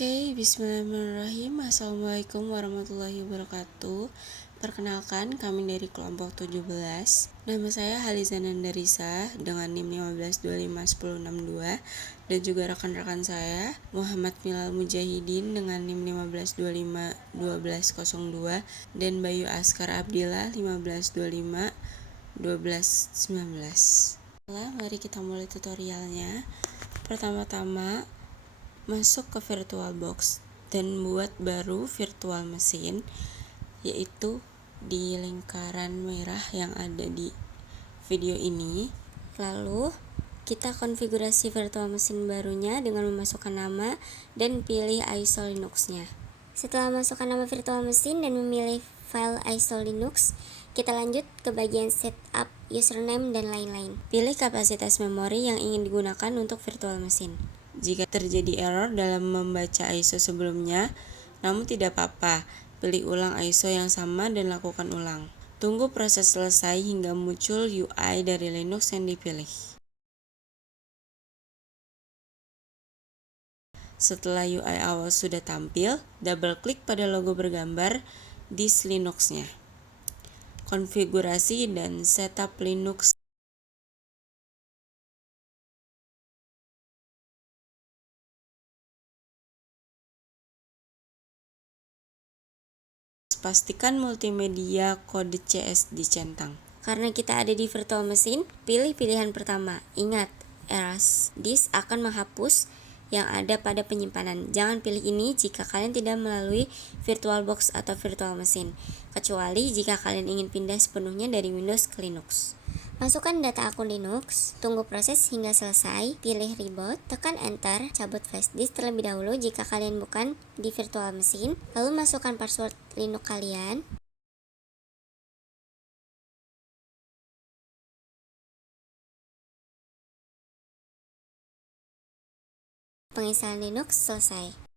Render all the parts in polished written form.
Oke, bismillahirrahmanirrahim. Assalamualaikum warahmatullahi wabarakatuh. Perkenalkan, kami dari kelompok 17. Nama saya Haliza Nandarisa dengan NIM 15251062 dan juga rekan-rekan saya Muhammad Milal Mujahidin dengan NIM 15251202 dan Bayu Askar Abdillah 15251219. Mari kita mulai tutorialnya. Pertama-tama masuk ke VirtualBox dan buat baru virtual mesin, yaitu di lingkaran merah yang ada di video ini. Lalu kita konfigurasi virtual mesin barunya dengan memasukkan nama dan pilih ISO Linux-nya. Setelah masukkan nama virtual mesin dan memilih file ISO Linux, kita lanjut ke bagian setup, username, dan lain-lain. Pilih kapasitas memori yang ingin digunakan untuk virtual mesin. Jika terjadi error dalam membaca ISO sebelumnya, namun tidak apa-apa, pilih ulang ISO yang sama dan lakukan ulang. Tunggu proses selesai hingga muncul UI dari Linux yang dipilih. Setelah UI awal sudah tampil, double klik pada logo bergambar disk Linux-nya. Konfigurasi dan setup Linux. Pastikan multimedia kode CS dicentang. Karena kita ada di virtual mesin, pilih pilihan pertama. Ingat, erase disk akan menghapus yang ada pada penyimpanan. Jangan pilih ini jika kalian tidak melalui VirtualBox atau virtual mesin, kecuali jika kalian ingin pindah sepenuhnya dari Windows ke Linux. Masukkan data akun Linux, tunggu proses hingga selesai, pilih reboot, tekan enter, cabut flash disk terlebih dahulu jika kalian bukan di virtual mesin, lalu masukkan password Linux kalian. Penginstalan Linux selesai.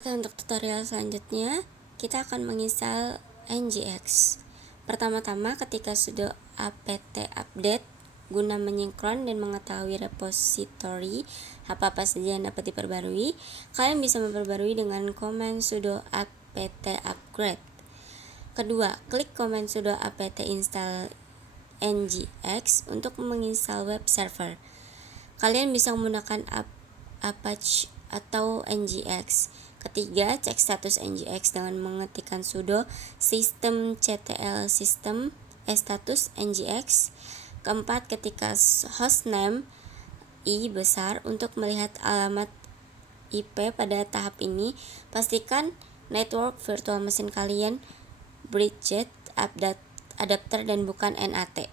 Untuk tutorial selanjutnya, kita akan menginstal NGX. Pertama-tama, ketika sudo apt update guna menyinkron dan mengetahui repositori apa-apa saja yang dapat diperbarui, kalian bisa memperbarui dengan command sudo apt upgrade. Kedua, klik command sudo apt install NGX untuk menginstal web server. Kalian bisa menggunakan Apache atau NGX. Ketiga, cek status NGX dengan mengetikkan sudo systemctl system status NGX. Keempat, ketika hostname i besar untuk melihat alamat IP pada tahap ini, pastikan network virtual mesin kalian bridget adapter dan bukan NAT.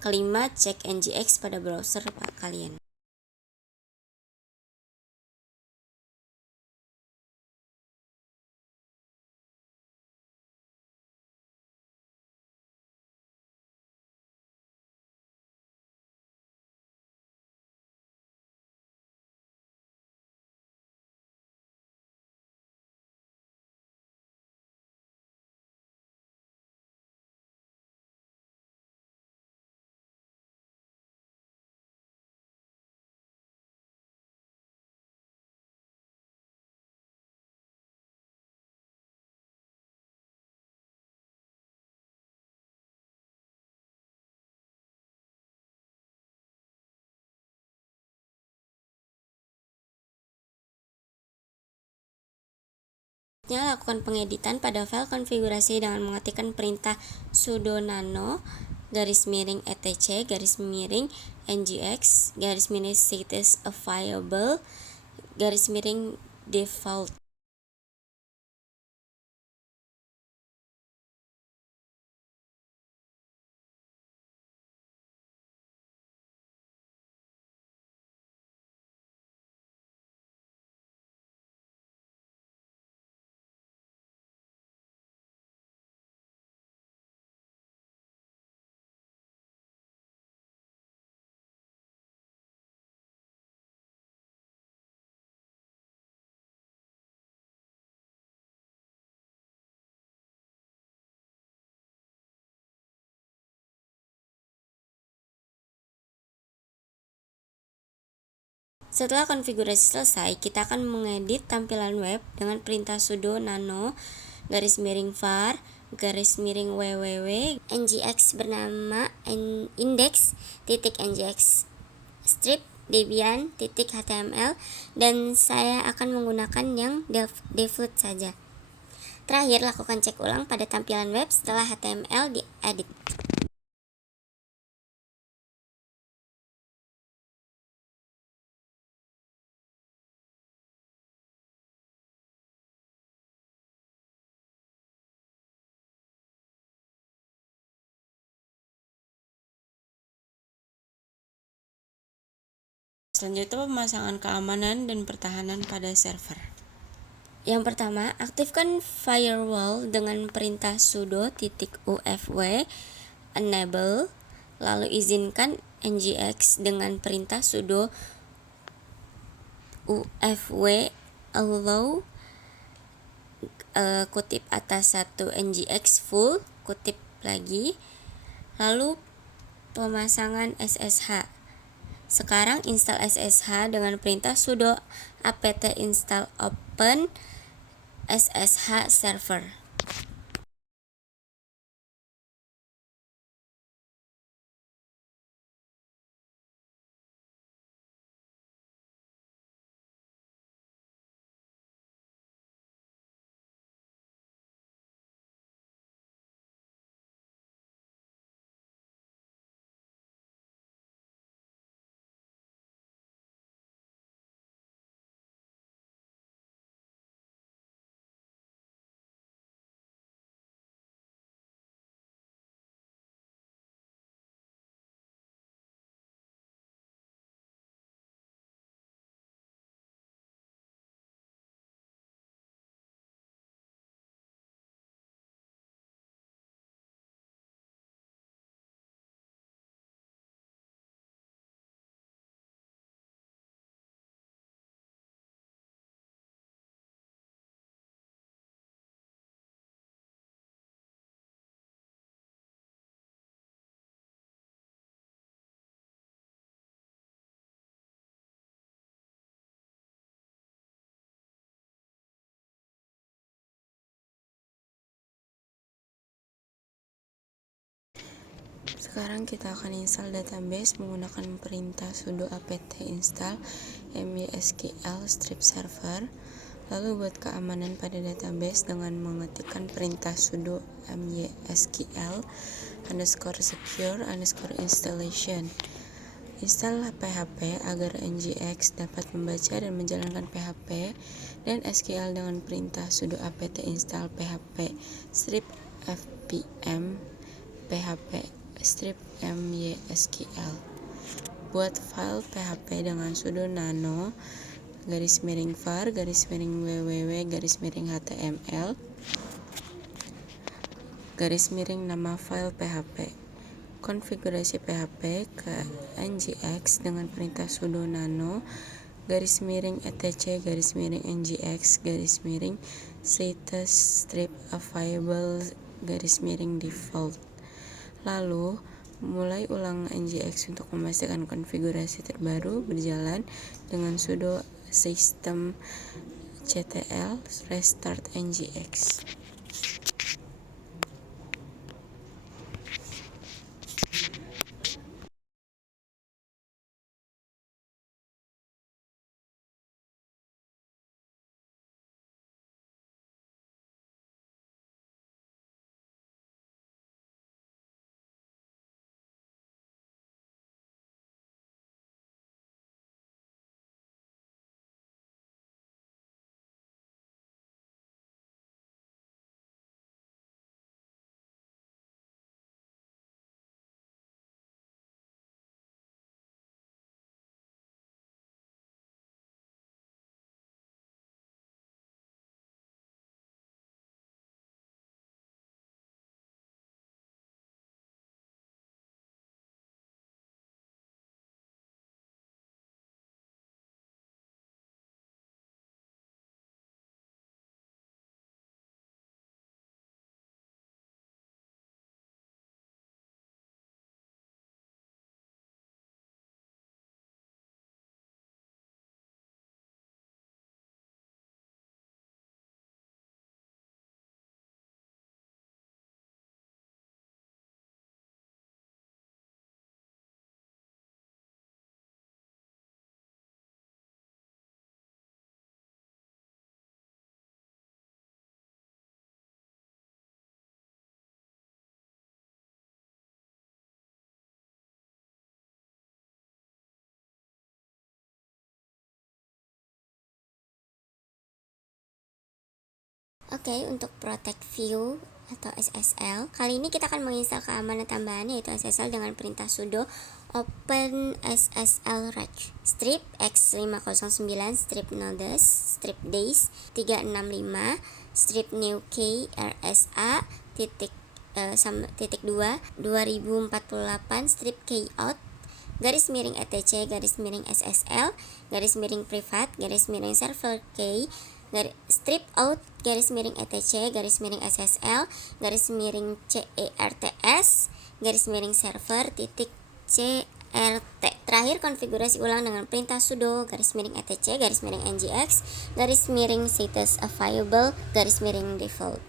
Kelima, cek NGX pada browser kalian. Lakukan pengeditan pada file konfigurasi dengan mengetikkan perintah sudo nano --etc --ngx --status available --default. Setelah konfigurasi selesai, kita akan mengedit tampilan web dengan perintah sudo nano _var _www ngx bernama index.ngx strip debian.html, dan saya akan menggunakan yang default saja. Terakhir, lakukan cek ulang pada tampilan web setelah HTML diedit. Selanjutnya, pemasangan keamanan dan pertahanan pada server. Yang pertama, aktifkan firewall dengan perintah sudo --ufw enable, lalu izinkan ngx dengan perintah sudo ufw allow kutip atas 1 ngx full kutip lagi, lalu pemasangan SSH. Sekarang install SSH dengan perintah sudo apt install open SSH server. Sekarang kita akan install database menggunakan perintah sudo apt install mysql strip server. Lalu buat keamanan pada database dengan mengetikkan perintah sudo mysql _secure _installation. Install PHP agar ngx dapat membaca dan menjalankan PHP dan SQL dengan perintah sudo apt install php strip fpm php strip mysql. Buat file PHP dengan sudo nano _var _www _html nama file PHP. Konfigurasi PHP ke ngx dengan perintah sudo nano _etc _ngx status strip available _default. Lalu mulai ulang ngx untuk memastikan konfigurasi terbaru berjalan dengan sudo systemctl restart ngx. Oke, untuk Protect View atau SSL, kali ini kita akan menginstal keamanan tambahan yaitu SSL dengan perintah sudo open SSL reg strip x509 strip nodes strip days 365 strip new k rsa titik 2 2048 strip k out garis miring etc garis miring ssl garis miring privat garis miring server k strip out garis miring etc garis miring ssl garis miring certs garis miring server titik crt. Terakhir konfigurasi ulang dengan perintah sudo garis miring etc garis miring ngx garis miring status available garis miring default.